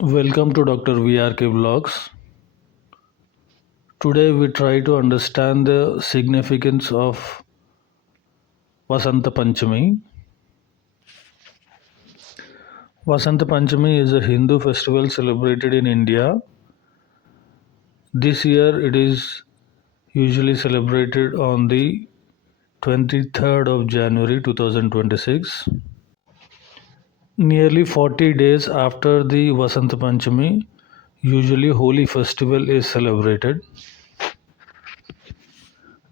Welcome to Dr. VRK Vlogs. Today we try to understand the significance of Vasanta Panchami. Vasanta Panchami is a Hindu festival celebrated in India. This year it is usually celebrated on the 23rd of January 2026. Nearly 40 days after the Vasanta Panchami, usually Holi festival is celebrated.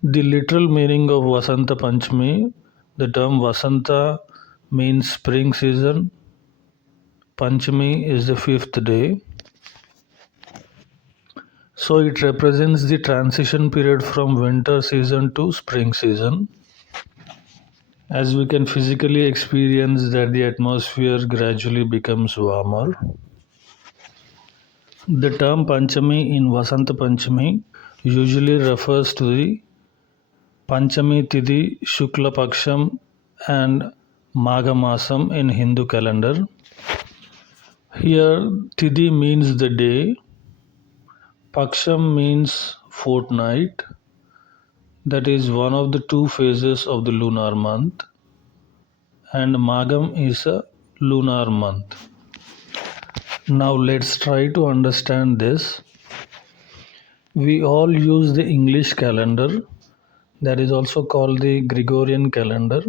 The literal meaning of Vasanta Panchami, the term Vasanta means spring season. Panchami is the fifth day. So it represents the transition period from winter season to spring season. As we can physically experience that the atmosphere gradually becomes warmer. The term Panchami in Vasanta Panchami usually refers to the Panchami Tithi, Shukla Paksham and Magha Masam in Hindu calendar. Here Tithi means the day, Paksham means fortnight, that is one of the two phases of the lunar month, and Magham is a lunar month. Now let's try to understand this. We all use the English calendar, that is also called the Gregorian calendar.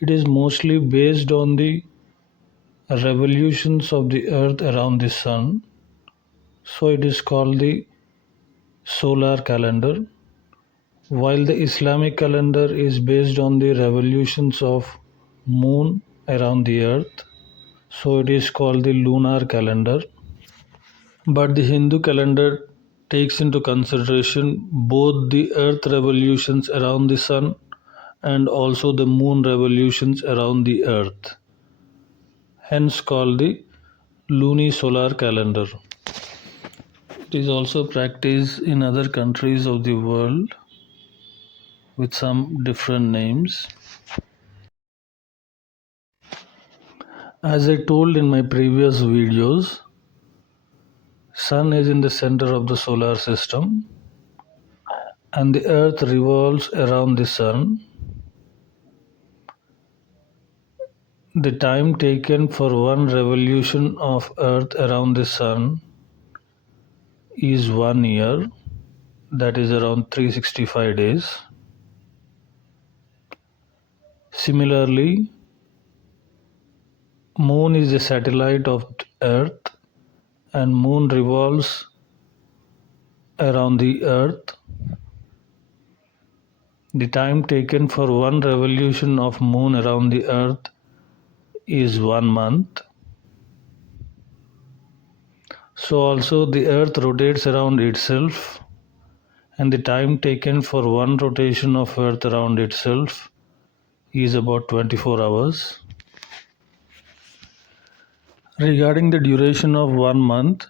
It is mostly based on the revolutions of the earth around the sun, so it is called the solar calendar, while the Islamic calendar is based on the revolutions of moon around the earth, so it is called the lunar calendar. But the Hindu calendar takes into consideration both the earth revolutions around the sun and also the moon revolutions around the earth, hence called the lunisolar calendar. It is also practiced in other countries of the world with some different names. As I told in my previous videos, Sun is in the center of the solar system and the earth revolves around the sun. The time taken for one revolution of earth around the sun is 1 year, that is around 365 days. Similarly, moon is a satellite of earth and moon revolves around the earth. The time taken for one revolution of moon around the earth is 1 month. So also the earth rotates around itself and the time taken for one rotation of earth around itself is about 24 hours. Regarding the duration of 1 month,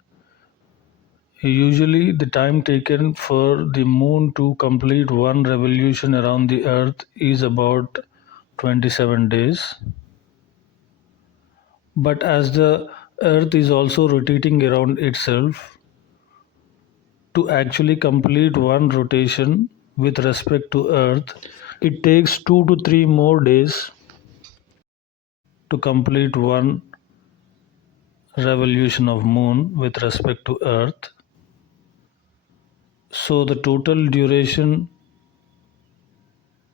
usually the time taken for the moon to complete one revolution around the earth is about 27 days. But as the earth is also rotating around itself, to actually complete one rotation with respect to earth, it takes 2 to 3 more days to complete one revolution of moon with respect to earth. So the total duration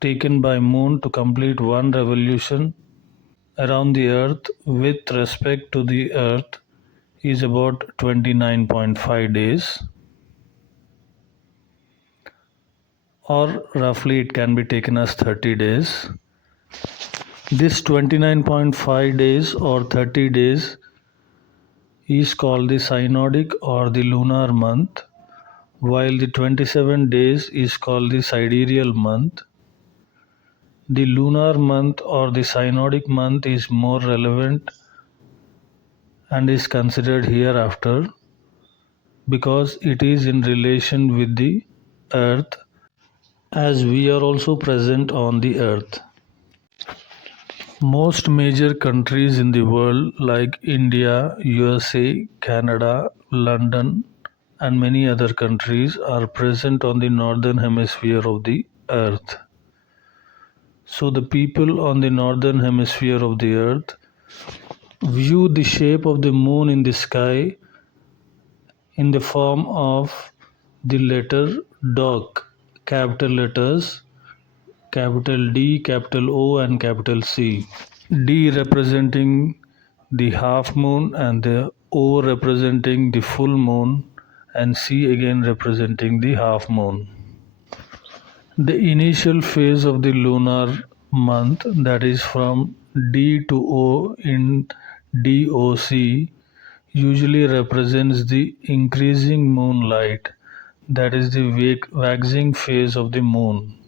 taken by moon to complete one revolution around the earth with respect to the earth is about 29.5 days, or roughly it can be taken as 30 days. This 29.5 days or 30 days is called the synodic or the lunar month, while the 27 days is called the sidereal month. The lunar month or the synodic month is more relevant and is considered hereafter because it is in relation with the earth, as we are also present on the earth. Most major countries in the world like India, USA, Canada, London, and many other countries are present on the northern hemisphere of the earth. So the people on the northern hemisphere of the earth view the shape of the moon in the sky in the form of the letter dog, capital letters capital D, capital O, and capital C. D representing the half moon, and the O representing the full moon, and C again representing the half moon. The initial phase of the lunar month, that is from D to O in DOC, usually represents the increasing moonlight, that is the waxing phase of the moon.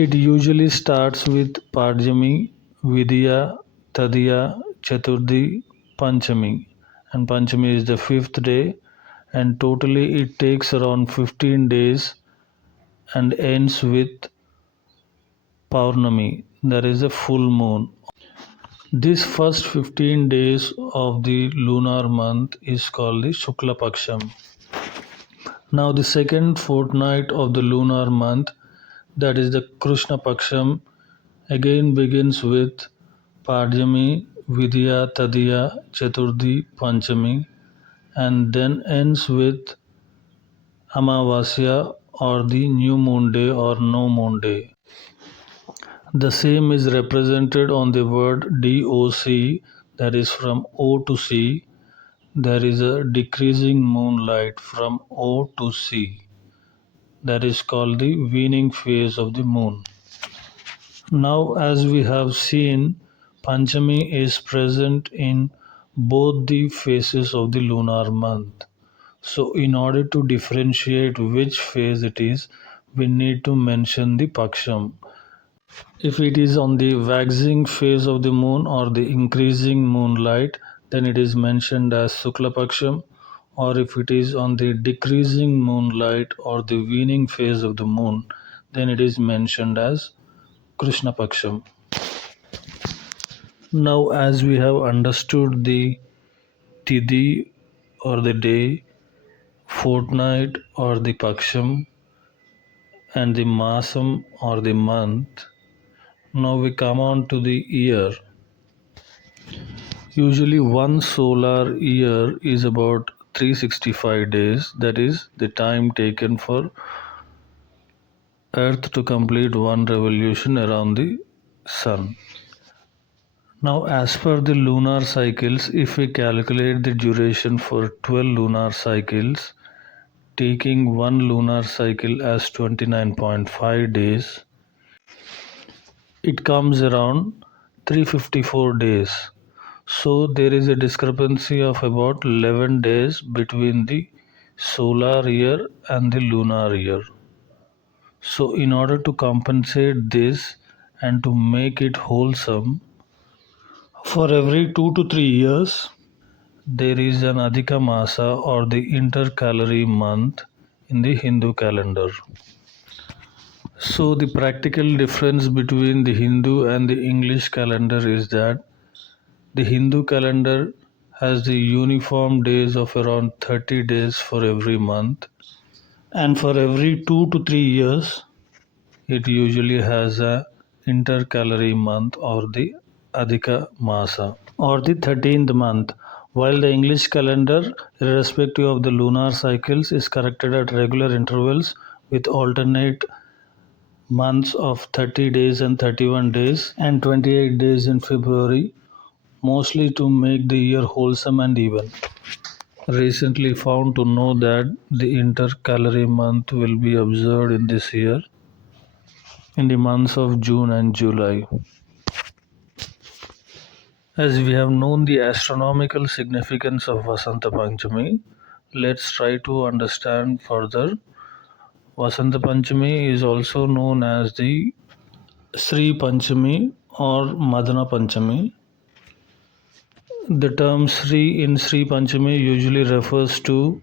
It usually starts with Panchami, Vidya, Tadiya, Chaturthi, Panchami, and Panchami is the fifth day, and totally it takes around 15 days and ends with Paurnami, that is a full moon. This first 15 days of the lunar month is called the Shukla Paksham. Now, the second fortnight of the lunar month, that is the Krishna Paksham, again begins with Panchami, Vidya, Tadiya, Chaturthi, Panchami, and then ends with Amavasya or the new moon day or no moon day. The same is represented on the word DOC, that is from O to C. There is a decreasing moonlight from O to C. That is called the waning phase of the moon. Now, as we have seen, Panchami is present in both the phases of the lunar month. So, in order to differentiate which phase it is, we need to mention the Paksham. If it is on the waxing phase of the moon or the increasing moonlight, then it is mentioned as Sukla Paksham. Or if it is on the decreasing moonlight or the waning phase of the moon, then it is mentioned as Krishna Paksham. Now, as we have understood the Tidhi or the day, fortnight or the Paksham, and the Masam or the month, now we come on to the year. Usually, one solar year is about 365 days, that is the time taken for Earth to complete one revolution around the Sun. Now, as per the lunar cycles, if we calculate the duration for 12 lunar cycles, taking one lunar cycle as 29.5 days, it comes around 354 days. So, there is a discrepancy of about 11 days between the solar year and the lunar year. So, in order to compensate this and to make it wholesome, for every 2 to 3 years, there is an Adhika Masa or the intercalary month in the Hindu calendar. So, the practical difference between the Hindu and the English calendar is that the Hindu calendar has the uniform days of around 30 days for every month, and for every 2 to 3 years, it usually has a intercalary month or the Adhika Masa or the 13th month, while the English calendar, irrespective of the lunar cycles, is corrected at regular intervals with alternate months of 30 days and 31 days and 28 days in February, mostly to make the year wholesome and even. Recently found to know that the intercalary month will be observed in this year in the months of June and July. As we have known the astronomical significance of Vasanta Panchami, let's try to understand further. Vasanta Panchami is also known as the Sri Panchami or Madana Panchami. The term Sri in Sri Panchami usually refers to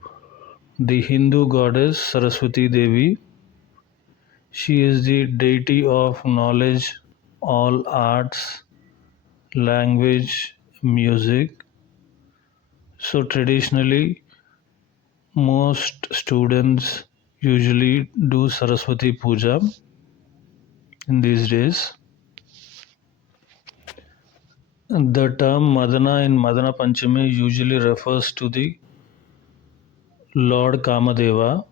the Hindu goddess Saraswati Devi. She is the deity of knowledge, all arts, language, music. So traditionally, most students usually do Saraswati Puja in these days. The term Madana in Madana Panchami usually refers to the Lord Kamadeva.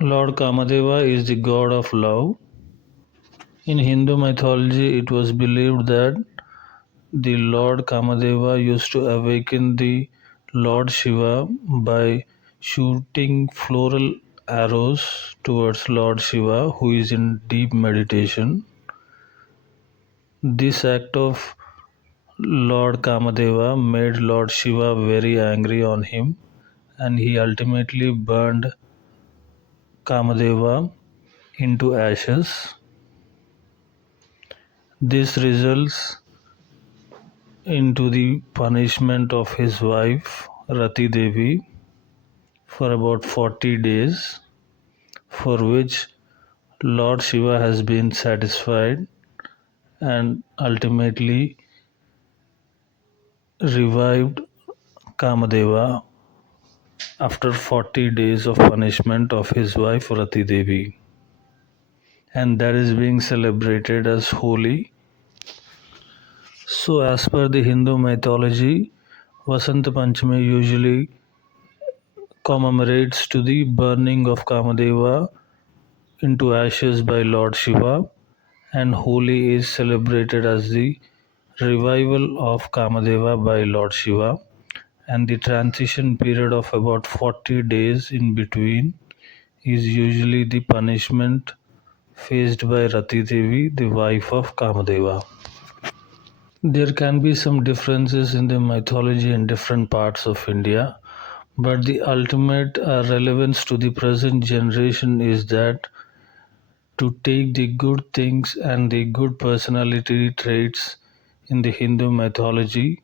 Lord Kamadeva is the god of love. In Hindu mythology, it was believed that the Lord Kamadeva used to awaken the Lord Shiva by shooting floral arrows towards Lord Shiva, who is in deep meditation. This act of Lord Kamadeva made Lord Shiva very angry on him, and he ultimately burned Kamadeva into ashes. This results into the punishment of his wife Rati Devi for about 40 days, for which Lord Shiva has been satisfied and ultimately revived Kamadeva after 40 days of punishment of his wife Rati Devi, and that is being celebrated as Holi. So, as per the Hindu mythology, Vasant Panchami usually commemorates to the burning of Kamadeva into ashes by Lord Shiva, and Holi is celebrated as the revival of Kamadeva by Lord Shiva, and the transition period of about 40 days in between is usually the punishment faced by Rati Devi, the wife of Kamadeva. There can be some differences in the mythology in different parts of India, but the ultimate relevance to the present generation is that to take the good things and the good personality traits in the Hindu mythology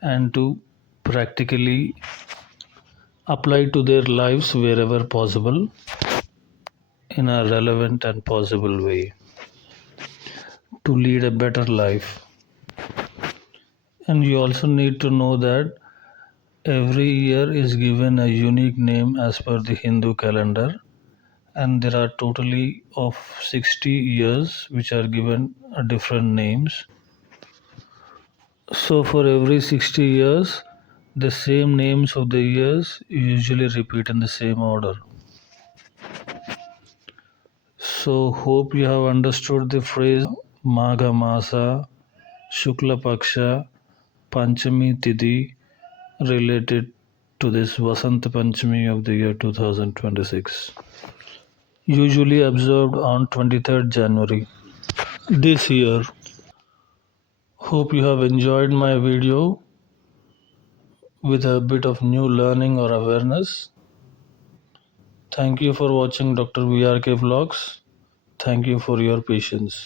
and to practically apply to their lives wherever possible in a relevant and possible way to lead a better life. And you also need to know that every year is given a unique name as per the Hindu calendar, and there are totally of 60 years which are given different names. So for every 60 years, the same names of the years usually repeat in the same order. So hope you have understood the phrase Magha Masa, Shukla Paksha, Panchami Tithi related to this Vasant Panchami of the year 2026, usually observed on 23rd January this year. Hope you have enjoyed my video with a bit of new learning or awareness. Thank you for watching Dr. VRK Vlogs. Thank you for your patience.